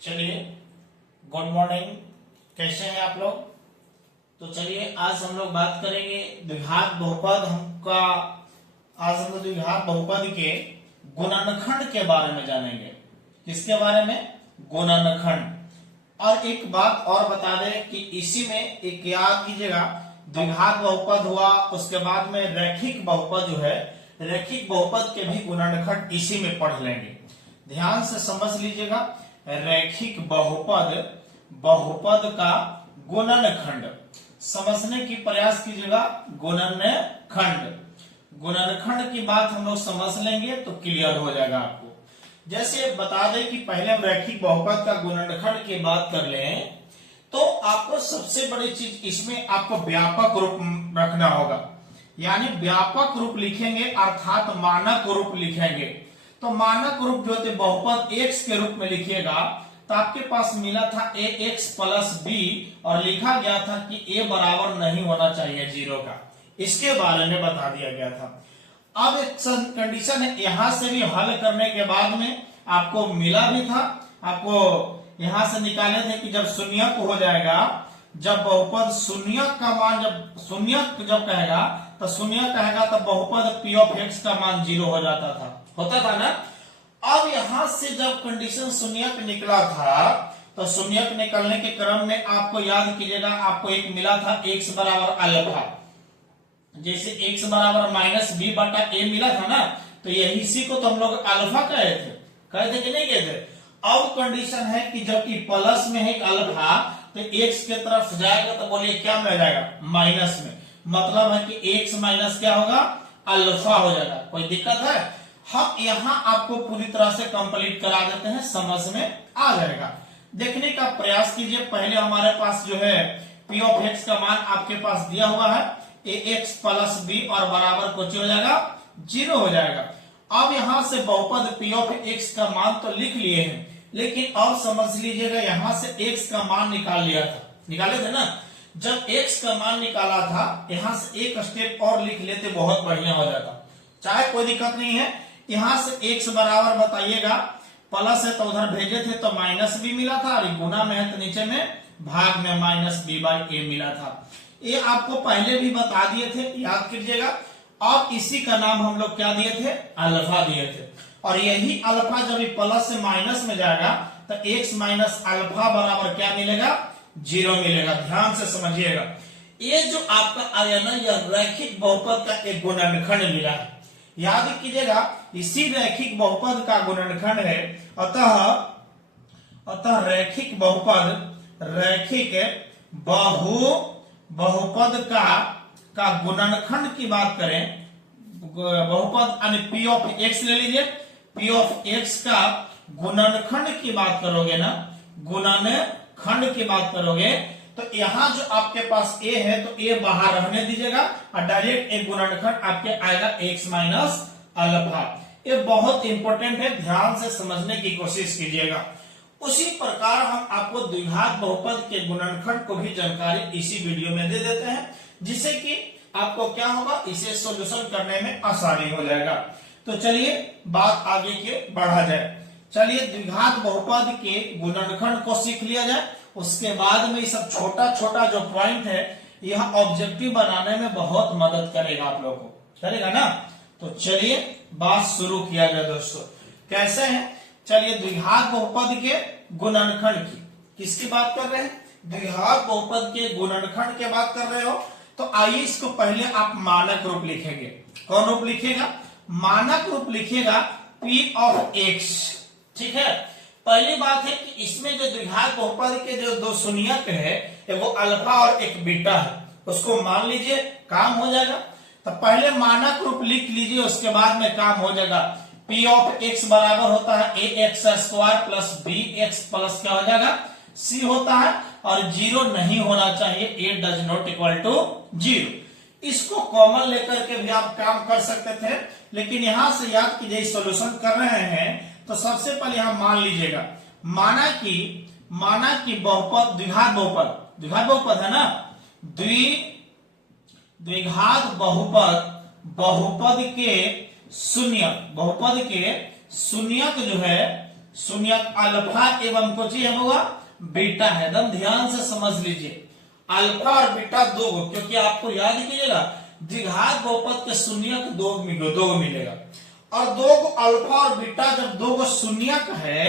चलिए, good morning. कैसे हैं आप लोग? तो चलिए आज हम लोग बात करेंगे द्विघात बहुपद का। आज हम लोग द्विघात बहुपद के गुणनखंड के बारे में जानेंगे। किसके बारे में? गुणनखंड। और एक बात और बता दें कि इसी में एक याद कीजिएगा, द्विघात बहुपद हुआ, उसके बाद में रैखिक बहुपद जो है, रैखिक बहुपद के भी गुणनखंड इसी में पढ़ लेंगे। ध्यान से समझ लीजिएगा, रैखिक बहुपद, बहुपद का गुणनखंड समझने की प्रयास कीजिएगा। गुणनखंड, गुणनखंड की बात हम लोग समझ लेंगे तो क्लियर हो जाएगा आपको। जैसे बता दें कि पहले हम रैखिक बहुपद का गुणनखंड की बात कर लें तो आपको सबसे बड़ी चीज इसमें आपको व्यापक रूप रखना होगा, यानी व्यापक रूप लिखेंगे अर्थात मानक रूप लिखेंगे। तो मानक रूप जो थे बहुपद x के रूप में लिखिएगा तो आपके पास मिला था ax प्लस b और लिखा गया था कि a बराबर नहीं होना चाहिए 0 का। इसके बारे में बता दिया गया था। अब एक कंडीशन है, यहां से भी हल करने के बाद में आपको मिला भी था, आपको यहां से निकाले थे कि जब शून्यक हो जाएगा, जब बहुपद शून्यक का मान जब शून्यक जब कहेगा तो शून्यक कहेगा तो बहुपद p ऑफ x का मान 0 हो जाता था, होता था ना। अब यहां से जब कंडीशन शून्यक निकला था तो शून्यक निकलने के क्रम में आपको याद कीजिएगा, आपको एक मिला था x बराबर अल्फा, जैसे x बराबर माइनस बी बटा ए मिला था ना, तो यही इसी को तो हम लोग अल्फा कहे थे कि नहीं कहे थे। अब कंडीशन है कि जबकि प्लस में है अल्फा तो x के तरफ जाएगा तो बोलिए क्या मिल जाएगा? माइनस में। मतलब है कि x माइनस क्या होगा? अल्फा हो जाएगा। कोई दिक्कत है? हम यहां आपको पूरी तरह से कंप्लीट करा देते हैं, समझ में आ जाएगा। देखने का प्रयास कीजिए। पहले हमारे पास जो है p ऑफ x का मान आपके पास दिया हुआ है ax प्लस b और बराबर कुछ हो जाएगा 0 हो जाएगा। अब यहां से बहुपद p ऑफ x का मान तो लिख लिए हैं, लेकिन अब समझ लीजिएगा यहां से x का मान निकाल लिया था, निकाले थे ना। जब x का मान निकाला था यहां से एक स्टेप और लिख लेते बहुत बढ़िया हो जाता, चाहे कोई दिक्कत नहीं है। यहां से x बराबर बताइएगा, प्लस है तो उधर भेजे थे तो माइनस बी मिला था, और गुना में है तो नीचे में भाग में माइनस बी बाई ए मिला था। ये आपको पहले भी बता दिए थे, याद कीजिएगा। अब इसी का नाम हम लोग क्या दिए थे? अल्फा दिए थे। और यही अल्फा जब प्लस से माइनस में जाएगा तो x माइनस अल्फा बराबर क्या मिलेगा? 0 मिलेगा। ध्यान से समझिएगा, ये जो आपका आया ना, यह रैखिक बहुपद का एक गुणनखंड मिला है। याद कीजिएगा, इसी रैखिक बहुपद का गुणनखंड है। अतः रैखिक बहुपद, रैखिक बहुपद का गुणनखंड की बात करें, बहुपद यानी p ऑफ x ले लीजिए, p ऑफ x का गुणनखंड की बात करोगे ना, गुणनखंड की बात करोगे तो यहां जो आपके पास a है तो a बाहर रहने दीजिएगा और डायरेक्ट एक गुणनखंड आपके आएगा x माइनस अल्फा। ये बहुत इंपॉर्टेंट है, ध्यान से समझने की कोशिश कीजिएगा। उसी प्रकार हम आपको द्विघात बहुपद के गुणनखंड को भी जानकारी इसी वीडियो में दे देते हैं, जिससे कि आपको क्या होगा, इसे सॉल्यूशन करने में आसानी हो जाएगा। तो चलिए बात आगे के बढ़ा जाए। चलिए द्विघात बहुपद के गुणनखंड को सीख लिया जाए, उसके बाद में ये सब छोटा छोटा जो पॉइंट है यह ऑब्जेक्टिव बनाने में बहुत मदद करेगा, आप लोगों को करेगा ना। तो चलिए बात शुरू किया जाए दोस्तों। कैसे है? चलिए द्विघात बहुपद के गुणनखंड की, किसकी बात कर रहे हैं? द्विघात बहुपद के गुणनखंड की बात कर रहे हो तो आइए इसको पहले आप मानक रूप लिखेंगे। कौन रूप लिखेगा? मानक रूप लिखेगा p ऑफ x। ठीक है, पहली बात है कि इसमें जो द्विघात बहुपद के जो दो शून्यक है, वो अल्फा और एक बीटा है, उसको मान लीजिए, काम हो जाएगा। तो पहले मानक रूप लिख लीजिए, उसके बाद में काम हो जाएगा। p ऑफ x बराबर होता है ax square plus bx plus क्या हो जाएगा? c होता है, और 0 नहीं होना चाहिए, a does not equal to 0। इसको कॉमन लेकर के भी आप काम कर सकते थे, लेकिन यहां से याद कीजिए सॉल्यूशन कर रहे हैं तो सबसे पहले यहां मान लीजिएगा, माना कि बहुपद द्विघात बहुपद है ना, द्विघात बहुपद के शून्यक जो है शून्यक अल्फा एवं कुछ ही होगा बीटा है। एकदम ध्यान से समझ लीजिए, अल्फा और बीटा दो, क्योंकि आपको याद कीजिएगा द्विघात बहुपद के शून्यक दो मिलेगा, और दो को अल्फा और बीटा जब दो को शून्यक है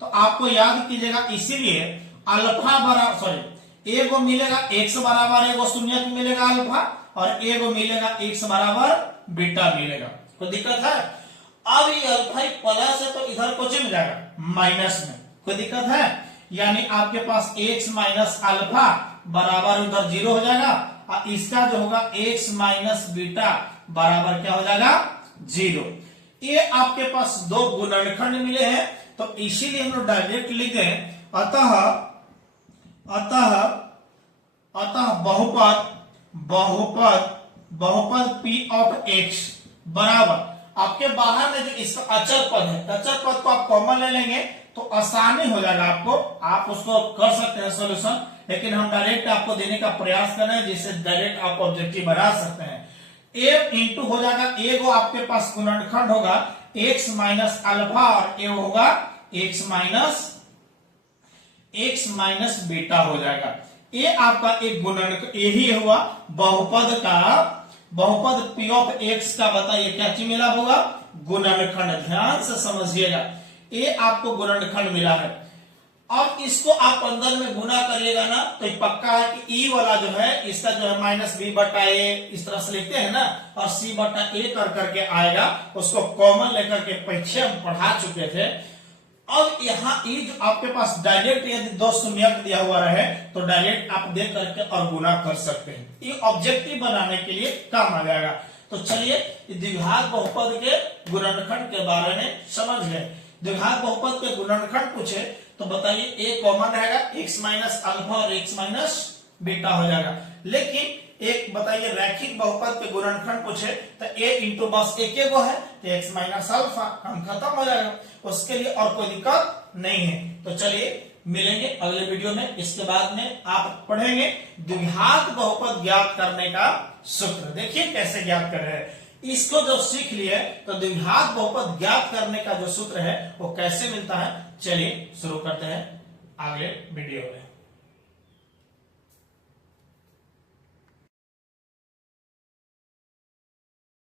तो आपको याद कीजिएगा, इसीलिए अल्फा बराबर सॉरी एगो मिलेगा एक्स बराबर एगो शून्यक मिलेगा अल्फा, और एगो मिलेगा एक्स बराबर बीटा मिलेगा। कोई दिक्कत है? अब ये अल्फा प्लस है तो इधर कुछ मिल जाएगा माइनस में, कोई दिक्कत है? यानी आपके पास एक्स माइनस अल्फा बराबर उधर 0 हो जाएगा, और इसका जो होगा एक्स माइनस बीटा बराबर क्या हो जाएगा 0। ये आपके पास दो गुणनखंड मिले हैं, तो इसीलिए हम लोग डायरेक्ट लिख दें अतः बहुपद P ऑफ x बराबर, आपके बाहर में जो इसका अचर पद है, अचर पद को आप कॉमन ले लेंगे तो आसानी हो जाएगा आपको, आप उसको कर सकते हैं सॉल्यूशन, लेकिन हम डायरेक्ट आपको देने का प्रयास कर रहे हैं जिससे डायरेक्ट आप ऑब्जेक्टिव बना सकते हैं। ए इंटू हो जाएगा, ए को आपके पास गुणनखंड होगा x माइनस अल्फा, और ए होगा x माइनस बीटा हो जाएगा। ये आपका एक गुणनखंड, यही हुआ बहुपद P ऑफ x का, बताइए क्या चीज मिला होगा? गुणनखंड। ध्यान से समझिएगा, ये आपको गुणनखंड मिला है। अब इसको आप अंदर में गुना करिएगा ना तो पक्का है कि ई वाला जो है इसका जो है माइनस बी बटा ए इस तरह से लिखते हैं ना, और सी बटा ए कर करके आएगा, उसको कॉमन लेकर के पीछे हम पढ़ा चुके थे। अब यहाँ ई जो आपके पास डायरेक्ट यदि दो शून्यक दिया हुआ रहे तो डायरेक्ट आप देख करके और गुना कर सकते हैं, ये ऑब्जेक्टिव बनाने के लिए काम आ जाएगा। तो चलिए द्विघात बहुपद के गुणनखंड के बारे में समझ गए। द्विघात बहुपद के गुणनखंड पूछे तो बताइए ए कॉमन रहेगा, x माइनस अल्फा और x माइनस बीटा हो जाएगा। लेकिन एक बताइए रैखिक बहुपद के गुणनखंड पूछे तो a इंटू बस एक गो है तो x माइनस अल्फा, हम खत्म हो जाएगा, उसके लिए और कोई दिक्कत नहीं है। तो चलिए मिलेंगे अगले वीडियो में, इसके बाद में आप पढ़ेंगे द्विघात बहुपद ज्ञात करने का सूत्र। देखिए कैसे ज्ञात कर रहे हैं, इसको जब सीख लिए तो द्विघात बहुपद ज्ञात करने का जो सूत्र है वो कैसे मिलता है, चलिए शुरू करते हैं अगले वीडियो में।